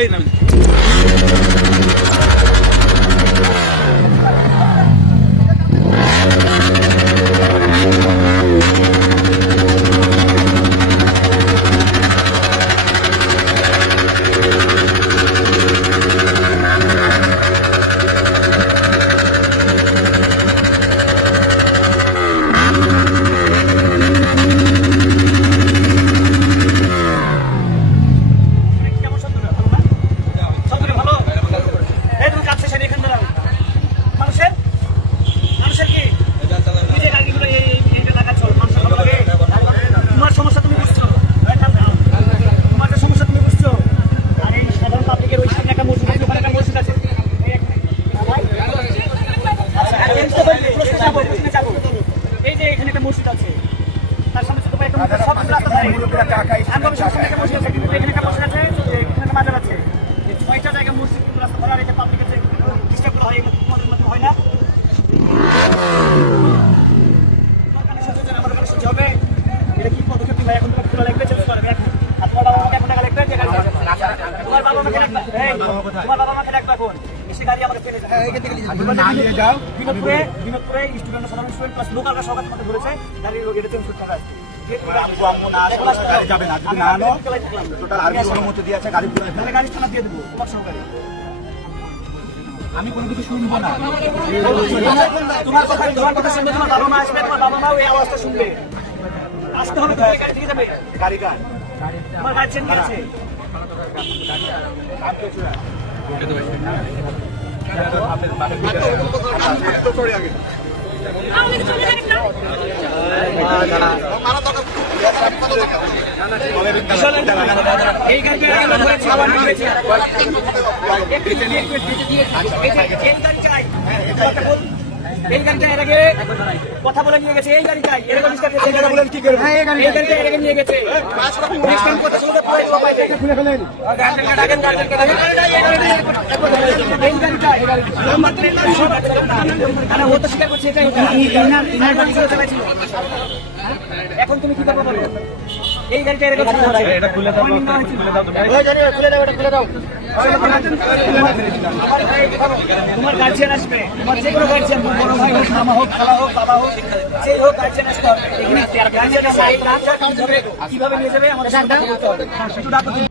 এই এই যে এখানে একটা মসজিদ আছে তার সামনে ছোট একটা মসজিদ, সব রাস্তা ধারে। আমি সামনে একটা মসজিদ আছে, এখানে একটা আছে, এখানে ছয়টা জায়গায় মসজিদ রাস্তা ভরা, যে disturb গুলো হয়, এগুলো তোমাদের মধ্যে হয় না? হবে? এটা কি পদক্ষেপ নিবা? এখন তোমাকে খোলা লাগবে, চেঞ্জ করবে এখন। আর তোমার বাবা মাকে এখন টাকা লাগবে, যে গাড়ি চালাবে। তোমার বাবা মাকে ডাকবা। এই, তোমার বাবা মাকে ডাকবা এখন। এসে গাড়ি আমাকে ফেলে যাবে। বিনোদপুরে বিনোদপুরে স্টুডেন্ট সাধারণ স্টুডেন্ট প্লাস লোকালরা সবাই তোমাকে ধরেছে। গাড়ির এটা চেঞ্জ করতে হবে আজকে। আব্বু আম্মু না আসলে গাড়ি যাবে না। যদি না আনো টোটাল আরবি অনুমতি দিয়ে গাড়ি গাড়ি থানা দিয়ে দেবো তোমার সহকারে। আমি কোনো কিছু শুনব না। তোমার কথা তোমার কথা শুনবে তোমার বাবা মা আসবে তোমার বাবা মা ওই আওয়াজটা শুনবে। আসতে হবে গাড়ি থেকে যাবে। গাড়ি কার? তোমার গার্জেন নিয়ে এই গাড়িটা আগে লোক ধরেছে, আবার ঢুকেছে। একটু দিয়ে, একটু দিয়ে, দিয়ে, এই যে, এই গাড়ি চাই। এই গাড়িটা এর আগে কথা বলে নিয়ে গেছে এই গাড়িটাই এর আগে ডিস্টার্ব এই গাড়ি বলে কি করবে? এই গাড়িটা এর আগে নিয়ে গেছে। নেক্সট টাইম কথা শুনলে পুরো সবাই। দেখে খুলে ফেলেন। গার্জেনকে ডাকেন গার্জেনকে ডাকেন এখন তুমি কি করবে বলো? এই গাড়িটা এর এটা খুলে দাও খুলে দাও ওই গাড়ি খুলে দাও এটা খুলে দাও। তোমার গার্জিয়ান আসবে। তোমার যে কোনো গার্জিয়ান বড় ভাই হোক মামা হোক খালা হোক বাবা হোক সেই হোক গার্জিয়ান আসতে হবে। গার্জিয়ান আসে এই নাম কীভাবে নিয়ে যাবে? আমাদের ডাকো।